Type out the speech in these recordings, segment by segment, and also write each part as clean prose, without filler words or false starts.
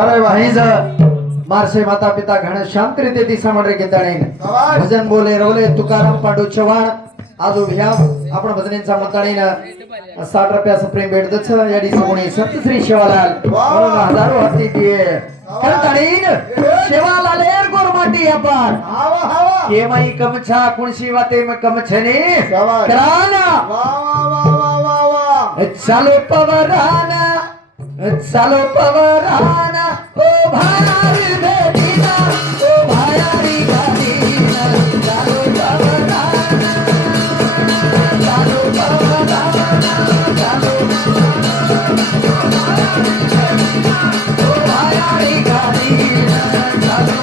अरे भाई मारसे माता पिता घण शांत रीते दिसा मंडळे घेताणे भजन बोले रोले तुकाराम पांडू चव्हाण आजो भ्या आपण भजनेचा मंताळीन 60 रुपयाचं प्रेम भेट दच याडी सगुणी संत श्री शिवालाल म्हणून हजारो हाती दिए करताळीन शिवालालेर गोरमाटी आपण के माई कमछा कुणशी वाते म कमछने कराना चालो पवराना चालो पवराना ओ भारी बेटीना ओ भारी गाडीना चालो पवराना चालो पवराना चालो ओ भारी गाडीना चालो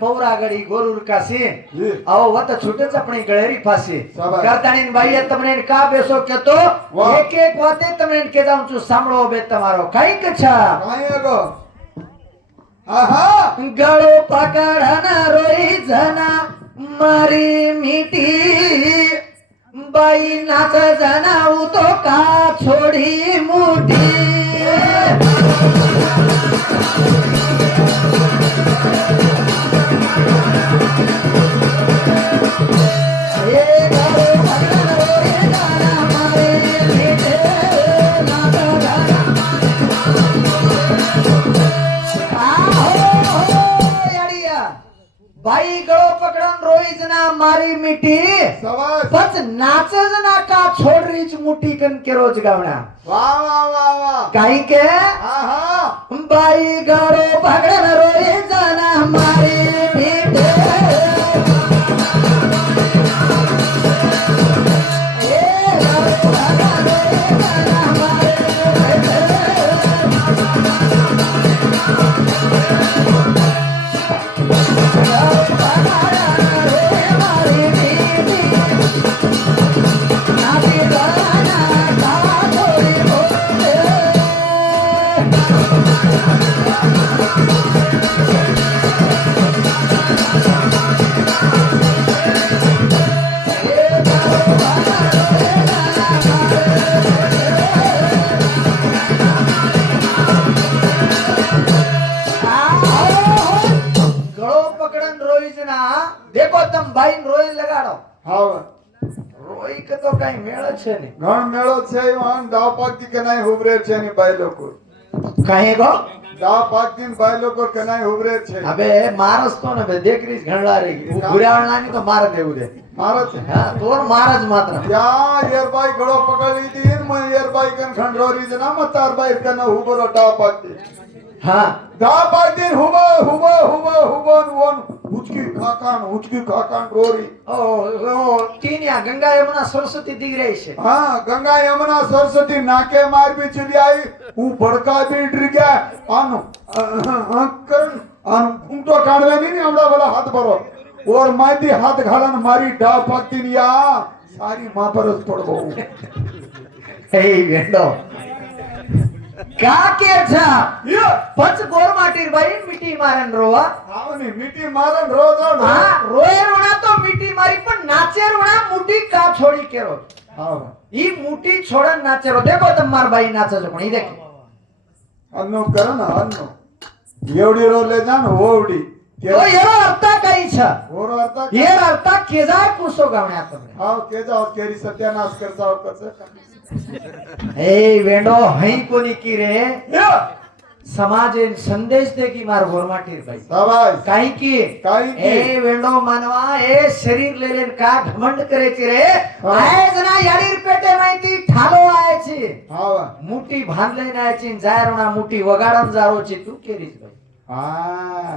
पौरागड़ी गोरुर कासे आओ वत छुटेच अपनी गळेरी फासे करताणी भाई तमने का बेसो के तो एक एक वाते तमने के जाऊं छु सांभळो बे तमारो काई कछा काई गो आहा गळो पकड़ना रोई जना मारी मीठी बाई नाच जनाऊ तो का छोड़ी मुठी भाई गळो पकडन रोईज ना मारी मिठी बस नाचज ना का छोड़ रीच मुठी कन के रोज गावना वाह वाह वाह वाह काई के आहा भाई गळो पकडन रोईज ना मारी मिठी देखो तुम भाई रोए लगाड़ो हां रोई के तो कई मेळो छे ने घण मेळो छे वान दाव पाकी के नाही हुबरे छे ने भाई लोको काहे गो दाव पाकी भाई लोको के नाही हुबरे छे अबे मारस तो ने बे देखरीस घणला रे गुरावणानी तो मार देऊ दे मारत हां तोर मारज मात्र या येर भाई गळो पकड़ी दीन म येर भाई कन खंडोरी जना मतार भाई कन हुबरो दाव पाकी हां दाव पाकी हुबो हुबो हुबो हुबो वन उचकी खाकान रोरी ओ तीन या गंगा यमुना सरस्वती दिख रही है हाँ गंगा यमुना सरस्वती नाके मार भी चली आई वो बड़का भी डर गया अन करण आणि फुमटो काढवे नाही एवढा बोला हात भरो और माहिती हात घालन मारी डाव पाकतीन या सारी मापरच पडबो हे वेंडो का के छा पच गोर माटीर बाई मिठी मारन रोवा आवनी मिठी मारन रोज हा रोए रोणा तो मिठी मारी पण नाचे रोणा मुठी का छोड़ी केरो हाव ई मुठी छोड़न नाचे रो देखो तमार बाई नाचे जो पण ई देख अन्नो कर ना अन्नो एवढी रोले जाण ओवडी तो येरो अर्थ काही छ ओरो अर्थ ये अर्थ केजार कुसो गावण्यात हाव के जाव केरी सत्यानाश करता कस ए वेंडो हई कोणी की रे समाजेन संदेश दे की मार गोरमाटीर बाई शाबाश काही की ए वेंडो मानवा ए शरीर लेलेन का घमंड करे ची रे आय जना याडीर पेटे माहिती ठालो आयची हाव मुठी भांडले नायची जायरोना मुठी वगाडन जारोची तू केरीच बाई हा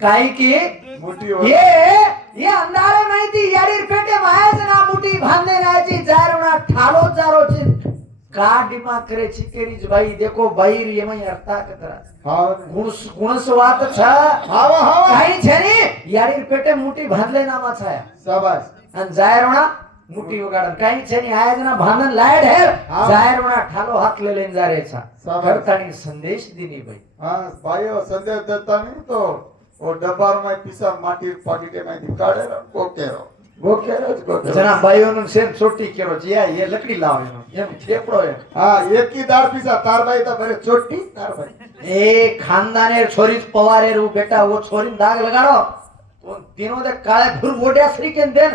काही की मोठी ये अंधारे माहिती याडीर पेटे माय जना मुठी भांडले नायची जायरोना ठालो जारोची का डिमा करे ची केरीच बाई देखो बाईर येमय अर्था कतरा हाव गुणस्वात छ हाव हाव काही छेनी याडीर पेटे मुठी भांडले नामा छाया शाबाश आणि जायरोना मुठी वगाडन काही छेनी आयजना भांडन लायड है जायरोना ठालो हात लेलेन जारेचा करतानी संदेश दिनी बाई हाँ भाइयों संदेश देता नहीं तो वो डब्बा में पिसा माटी पाकिटे में निकाले गोकेरो जना बाईओ सेम छोटी केरो जिया ये लकड़ी लावे नो एम ठेपड़ो है हाँ एक की दार पिसा तार भाई तो बड़े छोटी तार भाई ए खानदाने छोरी पवारे रू बेटा वो छोरी दाग लगाड़ो तो दिनों दे काळे भुर ओड्या श्री के देन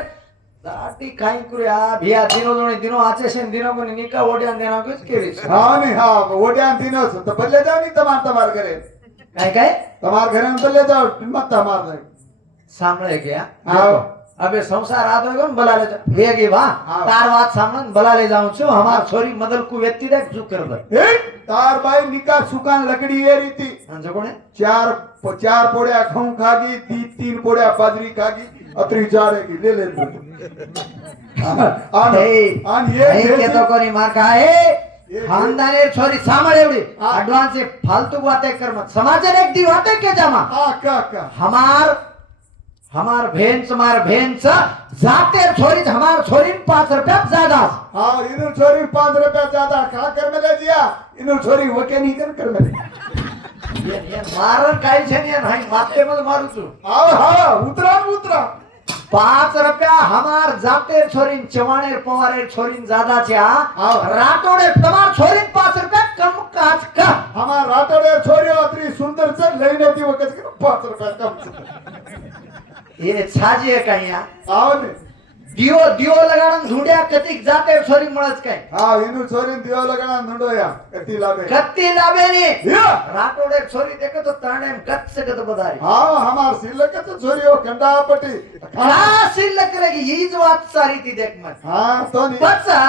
दाटी काई कुरिया भिया दिनो दोनी दिनो आचे से दिनो को निका ओड्या देना कुछ केरी हाँ नहीं हाँ ओड्या दिनों से तो बदले जाओ नहीं तमार करे काय काय तमार घरे में बदले जाओ मत तमार नहीं सामने गया हाँ अबे संसार आदो गन बला ले वेगी बा तार बात सामने बला ले जाऊं छु हमार छोरी मदल को व्यक्ति देख जो कर दे तार भाई निका सुकान लकड़ी ये रीति अंजो कोने चार पोड़िया घऊं खागी तीन पोड़िया बाजरी खागी अतरी जाड़ेगी ले आन ये के तो कोनी मार का है खानदानेर छोरी सामने एवढी एडवांस फालतू बातें कर मत समाजन एक दी बातें के जमा का हमार भेंस जाते छोरी हमार छोरी 5 रुपया ज्यादा हाँ इनु छोरी 5 रुपया ज्यादा खा कर मिले जिया इनु छोरी वके नहीं कर मिले ये मारन काही छे ने नाही माते मत मारू तू हाँ उतरा 5 रुपया हमार जाते छोरी चवाणेर पवारेर छोरी ज्यादा छे राटोड़े तमार छोरी 5 रुपया कम काज का हमार राटोड़े छोरी अतरी सुंदर से लेने दी वकत 5 रुपया कम ये छाजी कहिया आओ ने दियो लगाडन धुंड्या कतिक जाते छोरी मळच काय हाँ इनु छोरी दियो लगाना धुंडोया कत्ती लावे नी राटोड़े छोरी देखे तो ताणे गत से गत बधाई हाँ हमार सिलक तो छोरी हो कंडा पटी खड़ा सिलक रहेगी ये जो बात सारी थी देख मत हाँ तो नहीं बच्चा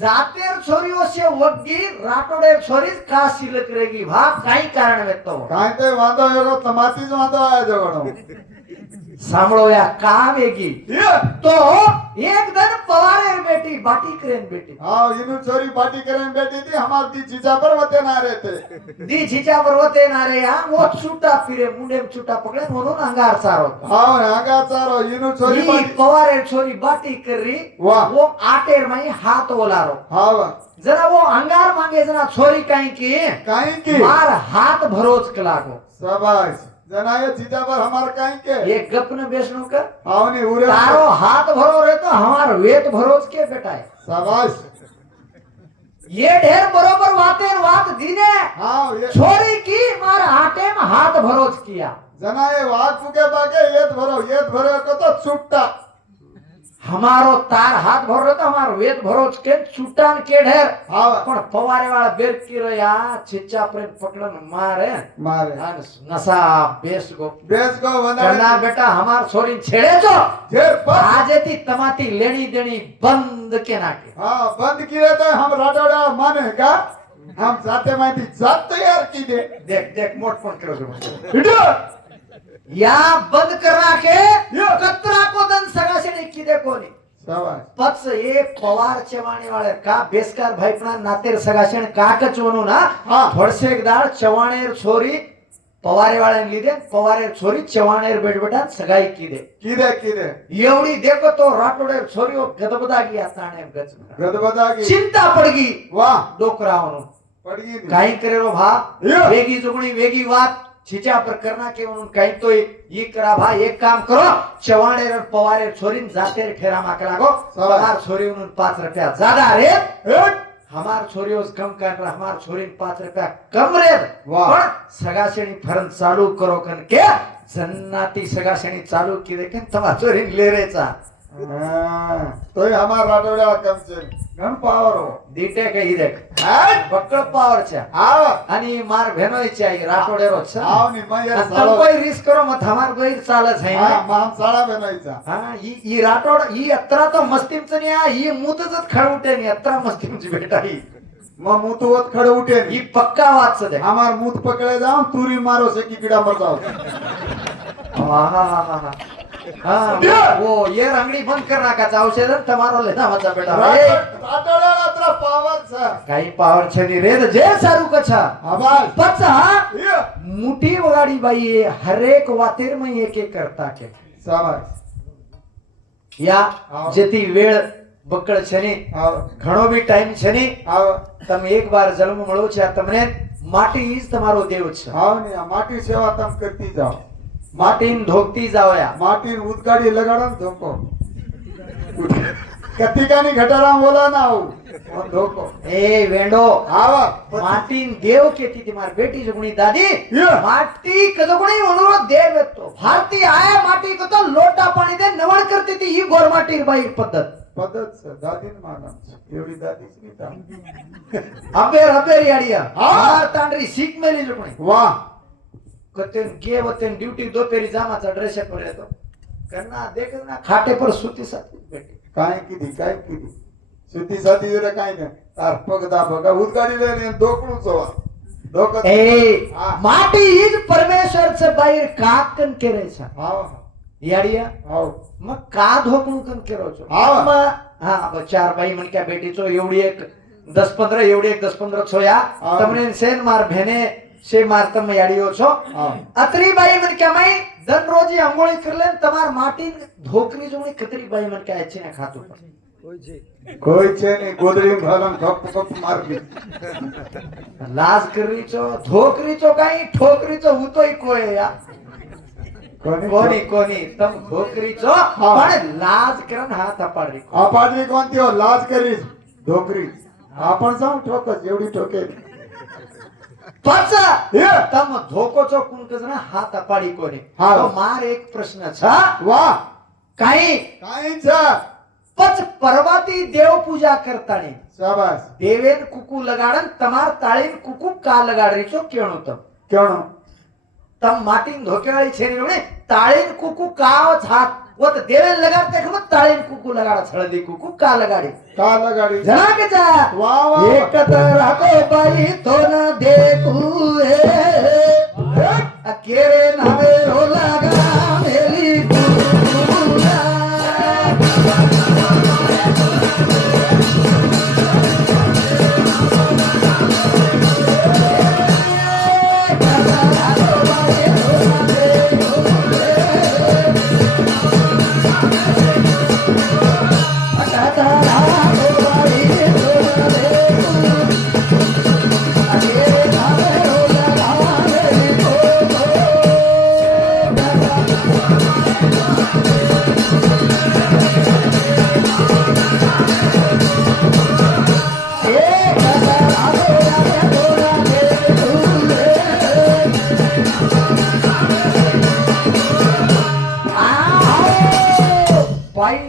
जातेर छोरीओ से वग्गी राटोड़ेर छोरी का सिलक रहेगी भाग काई कारण व्यक्त हो काई ते वांदो एगो तमाती जो वांदो आया जगणो सांभळो या का वेगी तो एक दिन पवारेर बेटी बाटी करेन बेटी हाँ इनु छोरी बाटी करेन बेटी थी हमार दी जीजा पर वते ना रहते दी जीजा पर वते ना रे या वो छूटा फिरे मुंडे में छूटा पकड़े म्हणून अंगार सारो हाँ अंगार सारो इनु छोरी बाटी पवारेर छोरी बाटी कर रही वो आटेर में हाथ ओलारो हाँ जरा वो अंगार मांगे जना छोरी काई की मार हाथ भरोच कलागो शाबाश जनाए जीजा पर हमार काई के एक गप न बेसनो कर हां नहीं उरे तारो हाथ भरो रे तो हमार वेट भरोच के बेटाए शाबाश ये ढेर बरोबर बात दीने हां ये छोरी की मार आटे में हाथ भरोच किया जनाए वाक फुके बाके येत भरो को तो छुट्टा हमारो तार हाथ भर रहे तो हमार वेद भरोच के छुट्टान के ढेर पण पवारे वाला बेर की रो या छिच्चा प्रेम पकड़न मारे नशा बेस को करना बेटा हमार छोरी छेड़े जो आजे थी तमाती लेनी देनी बंद के नाके हाँ बंद किए तो हम राडोड़ा माने का हम जाते मायती जात तैयार की दे देख मोट पण करो या बंद करा के कतरा को दन सगा से नहीं की देखो नहीं पक्ष ये पवार चवाणे वाले का बेसकार भाईपणा नातेर सगाशण का कचवनु ना थोडसे एकदा चवाणेर छोरी पवारे वाळ्याने लिदे पवारे छोरी चव्हाणेर बेटबेटा सगाई कीदे किदे किदे एवढी देखो तो राठोडे छोरी गदबदा गया ताणे गच गदबदागी चिंता पडगी वाह डोकरावनो पडगी नी. काही करेलो भा या. वेगी जुगणी वेगी वात छिच्या प्रकरणा के म्हणून काही तो ये करा भा एक काम करो चव्हाणेर और पवारे छोरीन जाते ठेरा माके लागो हमार छोरी म्हणून 5 रुपया ज्यादा रे हट. हमार छोरियों से कम कर रहा हमार छोरी 5 रुपया कम रे वाह. पण सगाशेणी फरन चालू करो कन के जन्नाती सगाशेणी चालू की देखे तमा छोरी ले रेचा हाँ, तोय हमार राठोड्या कम से घण पावर हो दीटे काही देख हट. बक्कळ पावरच्या आव आणि मार भेनोयची आई राठोडेरो छ आव नी मग यार तम सालो कोई रिस्क करो मत हमार गैर चालत है हा माम साळा बनायचा हा ही राठोड ही अत्रा तो मस्तीमच नाही हा, ही मुतच खडवटे नाही अत्रा मस्तीमची बेटा ही मग मुतवत खडे उठे ही पक्का वाच दे हमार मुत पकड़े जाओ तुरी मारो से की कीड़ा मर जाओ हाँ, वो ये रंगड़ी बंद करना का औषध તમારો લેના મજા બેટા એ राठोड्या रात्र पावर छ काही पावर छनी रे जे सारू कछा आवाज पचा ये मुठी वगाडी बाई ये हरेक वातेर में एक एक करता के शाबाश या हाँ. जेती वेळ बक्कळ छनी आव ઘણો બી ટાઈમ છની आव તમે એક વાર જન્મ મળો છે તમને માટી ઈજ તમારો દેવ છે आव नी माटी सेवा तम करती जाओ માટીને ધોકતી જાવયા माटी उदगाड़ी लगाड़ा धोको कतिकानी घटारा बोला ना हो धोको એ વેંડો आवा માટીને દેવ કેતી તી માર બેટી જગણી દાદી ये માટી કદગણી ઓનો દેવ હતો ભારતી આયા માટી કો તો લોટા પાણી દે નવણ કરતી તી ઈ ગોર માટી બાઈ પદ્ધત पद्धत छ दादी ने मानम छ एवढी दादीच नाही ता અબેર અબેર યાડિયા હા. માર તાંડરી શીખ મેલી જગણી वाह કતેન ગે વતેન ડ્યુટી દોપેરી જામાचा ड्रेस पर येतो कन्ना देखना खाटे पर सूती साथी बेटी काय किती सुती साथी जरा काय नाही तार पगदा बघा उदगाडी ले दोकळू चोवा दोक ए हा. माटी ईज परमेश्वर से बाहेर काकन केरे छा हाव याडिया हाव मग का धोकणू कन केरो छो हा. मग हा ब चार बाई म्हण क्या बेटीचो एवढी एक 10-15 एवढी एक 10-15 छोया हा. तमने सेन मार भेने से मार तम याडियो छो हाव अतरी बाई म्हण क्या माई दन रोजी अंगोळी करले तमार माटी धोकरी जोणी कतरी बाई म्हण क्या अच्छी ने खातो कोई छे नहीं गोदड़ी में भागम खप खप मार के लाज करी छो धोकरी छो काही ठोकरी छो हुतोय कोय या कोणी कोणी तम धोकरी छो हा. पण लाज करन हात अपाडी आपादरी कोणती हो लाज करीस धोकरी आपण जाऊ ठोकस एवढी ठोके पाचा ये तम धोको छो कोण कजना हात अपाडी कोणी हा. तो मार एक प्रश्न छ वाह काही काय छ पच परवाती देव पूजा करताणी शाबाश देवेन कुकू लगाडन तमार ताळीन कुकू का लगाडरी छो केणो तम क्यों तम माटीन धोकेवाळी छेनी म्हणे ताळीन कुकू काव हात वो तो देवेन लगाडते खम ताळीन कुकू लगाडा हळदी कुकू का लगाडी का लगाडी जना के जा वाह वाह एकत्र राखो बाई तो न देखू हे अकेले नावे रो लगा मेरी कुकूला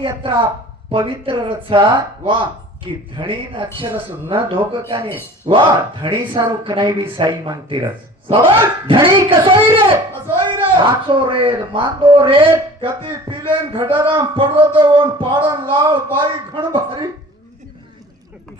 यात्रा पवित्र रचा वाह की धणी अक्षर न धोक काने वाह. धणी सारू कनाई बी साई मांगती रच शाबाश धणी कसोई रे असोई रे हाचो रे मांदो रे कती पिलेन घटाराम पडरो तो ओन पाडन लाल बाई घण भारी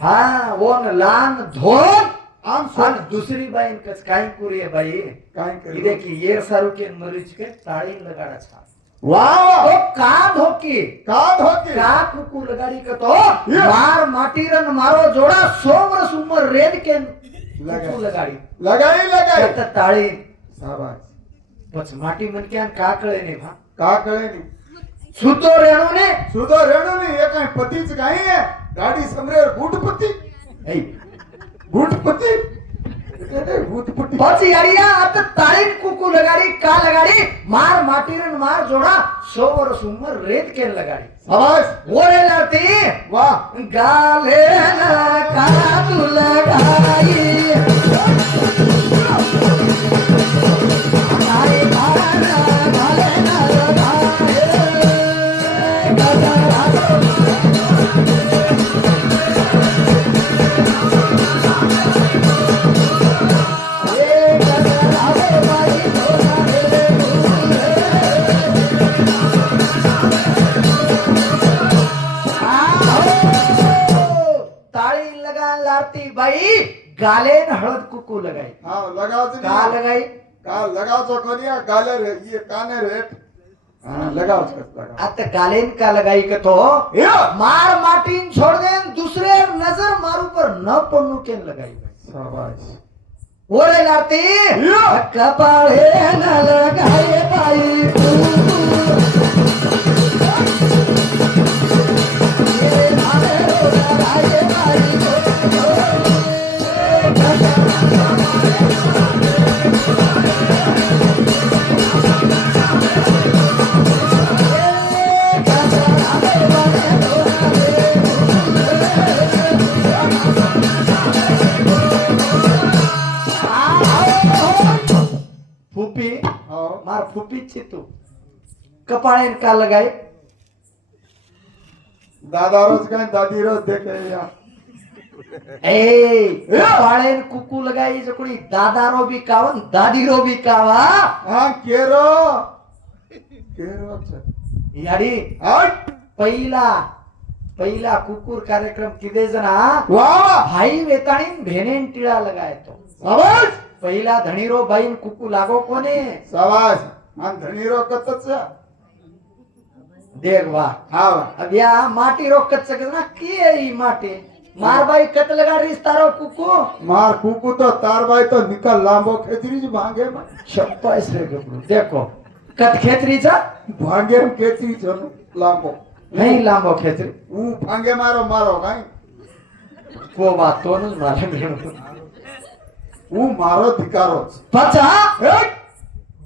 हा ओन लान धोन आम आणि दुसरी बाई कस काय कुरी बाई काय इदे करे की येर सारू के मरीज के ताळी लगाडा छा वाह तो का धोकी का धोके का कुकू लगाड़ी का तो ये. मार माटीरन मारो जोड़ा 100 वर्ष उम्र रेद के कुकू लगाड़ी लगाई लगाई त्यात ताळी शाबाश पच माटी मनक्यान का कळे ने भा का कळे नाही सुतो रेणू ने सुधो रेणू नाही हे काय पतीच काही आहे गाडी समरेर गुटपती ऐ गुटपती गुटपती पच यारिया आता ताळीन कुकू लगाडी का लगाडी मार माटीरन मार जोडा 100 वर्ष उमर रेत के लगाडी शाबाश ओरे लाती वाह गाले ना का तू लगाई आए गाना गाले ना लगाई ताळी लगा लारती बाई गाले न हळद कुकू लगाई हाँ लगाओ का लगाई का लगाओ तो कोनिया गाले रे ये काने रेट हाँ लगाओ उसका लगाओ आता गालेन का लगाई के तो या मार माटीन छोड़ देन दूसरे नजर मारू पर न पन्नू के लगाई शाबाश ओरे लाती या कपाळे न लगाई बाई ये मारे रो लगाई बाई फुपी हाँ मार फुपी ची तू कपाळेन का लगाई दादा रोज काय दादी रोज देखे या ए कपाळेन कुकू लगाई जो कोणी दादारो बी कावन दादीरो बी कावा हाँ केरो केरो अच्छा याडी हट पहिला कुकुर कार्यक्रम किदे जना वाह भाई वेताणीन भेनेन टिळा लगायतो शाबाश पहिला धणीरो बाईन कुकू लागो कोने शाबाश हाँ धनीरो कतच देख वाह हाँ अब या माटी रो कच्च ना की ई माटी मार बाई कत लगा रिस तारो कुकू मार कुकू तो तार भाई तो निकल लांबो खेचरी ज भांगे में शप्पास रे गबरू देखो कत खेतरीचा भांगे में खेचरी छ लांबो नहीं लांबो खेतरी ऊ भांगे मारो मारो काई को बात तो न मारे मेणू ऊ मारो धिकारो पचा हट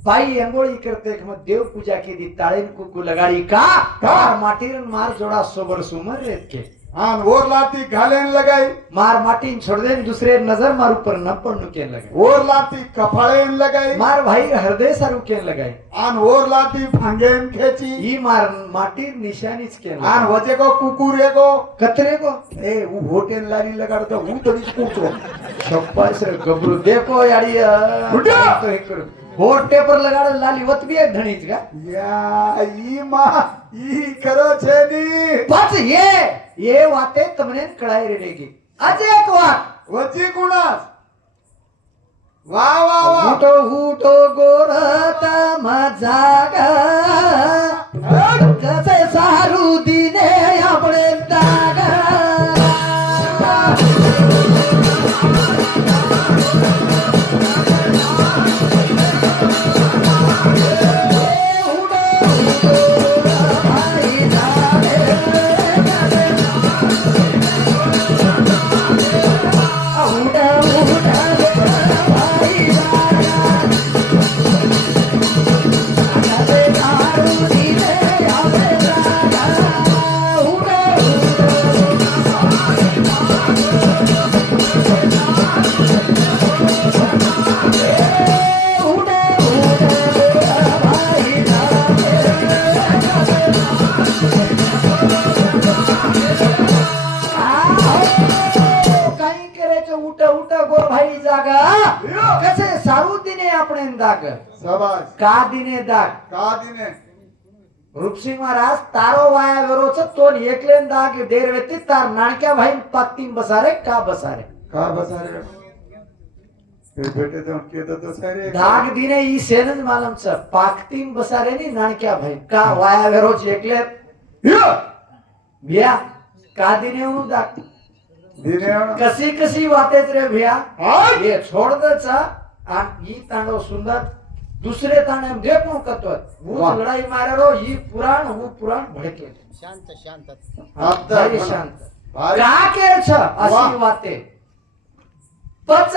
बाई अंगोळी करते कि मग देव पूजा की दी ताळेन कुकू लगाडी का मार माटीरन मार जोडा सोबर सुमर रेत के हाँ और लाती घालेन लगाई मार माटीन छोड़ दे दूसरे नजर मारू पर न पन्नू के लगाई और लाती कफाळेन लगाई मार भाई हृदय सारू के लगाई आन और लाती भांगेन खेची ई मार माटी निशानीच के आन वजे को कुकुरे को कतरे को ए ऊ होटेल लारी लगाड़ तो ऊ तो निस्कूचो शप्पास रे गबरू देखो याडी उठा! तो एक करू होटे पर लगाड़ लाली वत भी एक धणीच का या ई मा ई करो छे नी बस ये वाते तमने कळाई रेगी आज एक वाट वची कुणास वाह वाह वाह हुटो हुटो गोरता मजागा कसे सारू दिने आपणे दागा दाग शाबाश का दिने दाग का दिने रूपसिंह महाराज तारो वाया वेरोच तो एकलेन दाग देर वेती तार नाणक्या भाई पातीम बसारे का बसारे का बसारे ते बेटे तो के तो सारे दाग दिने ई सेनज मालम छ पाकतीम बसारे नी नाणक्या भाई का वाया वेरोच एकले यो बिया का दिने हूं दाग दिने कशी कशी वातेच रे भिया हाय ये छोड़ दे चा आ ई तांडव सुंदर दुसरे ताणे देखणं करतो वाह. હું લડાઈ મારેલો ઈ પુરાણ હું પુરાણ ભડકે शांत शांत ભારી શાંત भारी. का केर छ वाह. अशी वाते पच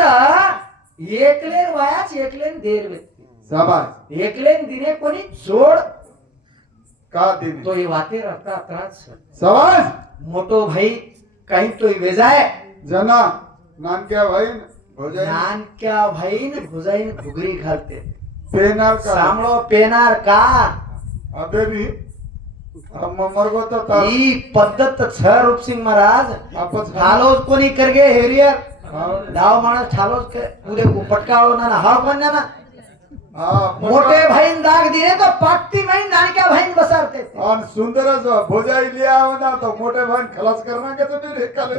एकले वयाच एकले देर व्यक्ती शाबाश एकले दिने कोणी जोड का दिली तो ये वाते रखता त्रास छ. शाबाश मोटो भाई काही तो वेजाय जना नानक्या बहीण भोजाई नानक्या भाईन भुजाईन घुगरी घालते पेनार का सामळो पेनार का अबे भी हम मरगो तो ता ही पद्धत छ रूपसिंग महाराज आपस ठालोज कोणी करगे हेरियर हाँ डाव माणस ठालोज के उदे को पटकाळो ना हाव पण ना हाँ मोटे भाईन दाग दिले तो पाकती भाईन नानक्या भाईन बसारते ते. और सुंदर जो भोजाई लिया होना तो मोटे भाई खलास करना के तो मेरे काले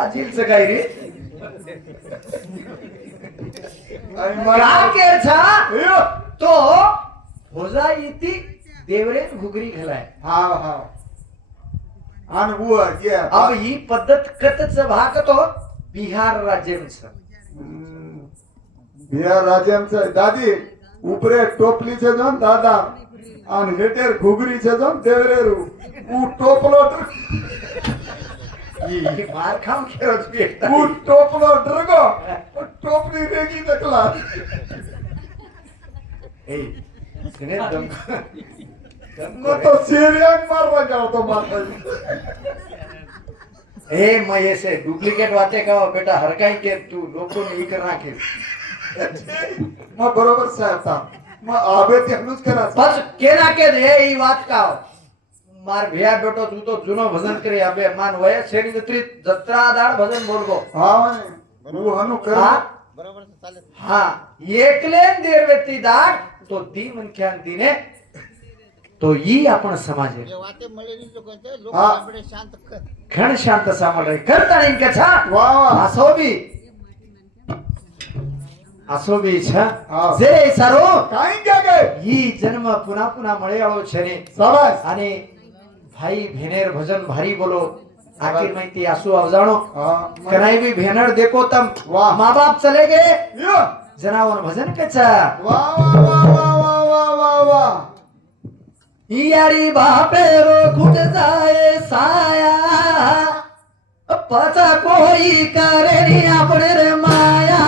अजीब से काय रे आई का मारा केर छा यो तो भोजा इति देवरे घुगरी घालाय हाँ हाँ आन वो ये अब ही पद्धत कतच भाग तो बिहार राज्य में छ बिहार राज्य से दादी ऊपरे टोपली से जोन दादा आन हेटेर घुगरी से जोन देवरे रू ऊ टोपलो ही मार खाम खेरच पेट ऊ टोपलो ड्रगो टोपली रेगी देखला ए सने दम न तो सीरियन मारवा जाओ तो मारता ए मैं ऐसे डुप्लीकेट बातें का बेटा हर काही के तू लोगों ने ही करना के मैं बरोबर साहब था मैं आबे ते हनुस करा बस केना के रे ई बात का मार भैया बेटो तू तो जुनो भजन करे अबे मान वय छेड़ी जत्री जत्रा दाड भजन बोलगो हाँ वो हनु कर हाँ बरोबर चालेल हाँ एकले देर व्यक्ती दाड तो दी मनख्यान दिने तो ई आपण समाज जे वाते मळेली लोक हा. आपले शांत कर घण शांत सामल रे करता नाही का छा वाह वाह असो बी छा हा. जे सारो काई क्या गए ही जन्म पुन्हा पुन्हा मळयाळो छने शाबाश आणि भाई भेनेर भजन भारी बोलो आखिर में ती आंसू अवजाणो हाँ कनाई भी भेनर देखो तम वाह. माँ बाप चले गए यो जनावर भजन कचा वाह वाह वाह वाह वाह वाह वाह वाह यारी बापे रो खुट जाए साया पचा कोई करे नी अपने रे माया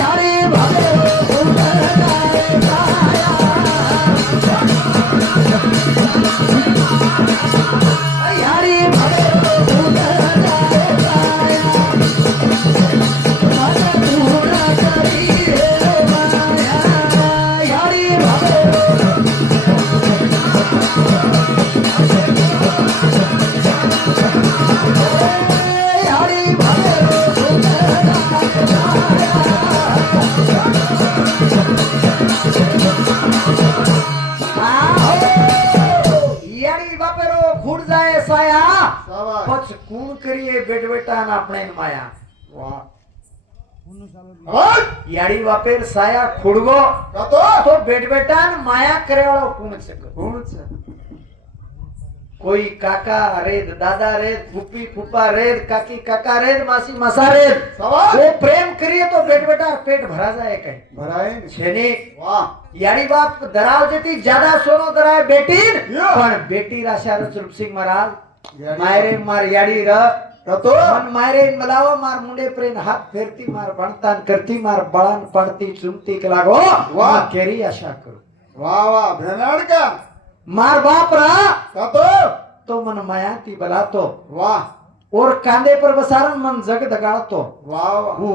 यारी बापे रो खुट जाए साया यारी बापे रो खुट जाए साया शाबाश पछ कूण करिए बेटवेटा ना अपने माया वाह हट याड़ी वापेर साया खुड़गो का तो तो बेटबेटान माया करेवाळो कूण सको कौन सा कोई काका रेद दादा रेद फूफी फूफा रेद काकी काका रेद मासी मसा रेद शाबाश वो प्रेम करिए तो बेटबेटा पेट भरा जाए कहीं भराए ने छेने वाह याड़ी बाप दराव जेती ज्यादा सोनो दराय बेटीन या. पण बेटी राशा रूप सिंह महाराज याड़ी मायरे मार याड़ी र का तो मन मायरे मलावा मार मुंडे प्रेन हाथ फेरती मार बणतान करती मार बळान पडती चुमती के लागो वाह. मा केरी आशा करू वाह वाह भेनाड़ का मार बाप रा का तो तो मन मायाती बलातो वाह और कांदे पर बसारन मन जग दगाड़तो वाह वाह हु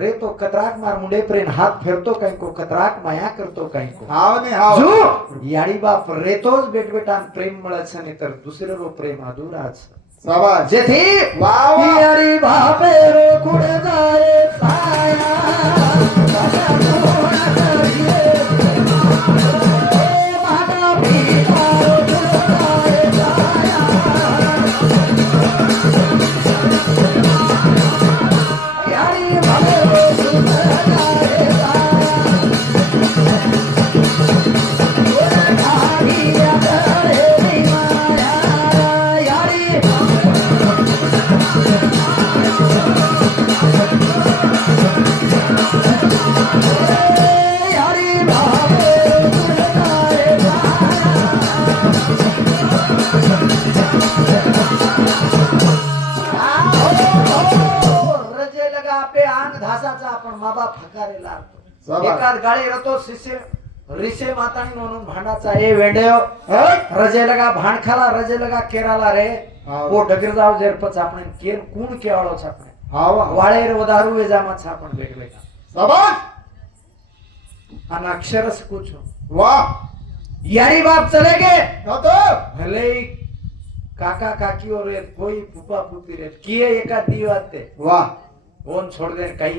रे तो कतराक मार मुंडे प्रेन हाथ फेरतो कहीं को कतराक माया करतो कहीं को हाव ने हाव जो याडी बाप रेतोच बेटबेटान प्रेम મળે છે નહીતર દુસરેનો પ્રેમ અધૂરા છે शाबाश જેથી વાહ વાહ यारी बापे रो खुड़ जाए साया दादा कोण करिए माता पिता रो खुड़ जाए साया यारी बापे रो खुड़ जाए साया ओरे खागी अगरे मारतो शाबास. एकात गाळी रतो शिष्य रिसे मातानी म्हणून भांडाचा ए वेंडेव हट. रजे लगा भाण खाला रजे लगा केराला रे हा. वो डगर जाव जेरप छापणे केर कूण केवाळो छापणे हा वा. वाळेर वदारू वेजामा छापण भेटवेगा शाबाश. अन अक्षरस पूछो वाह. यारी बाप चले गए दादा. भले ही काका काकी और कोई फूफा फूफी रे किए एका दी आते वाह. फोन छोड़ दे कहीं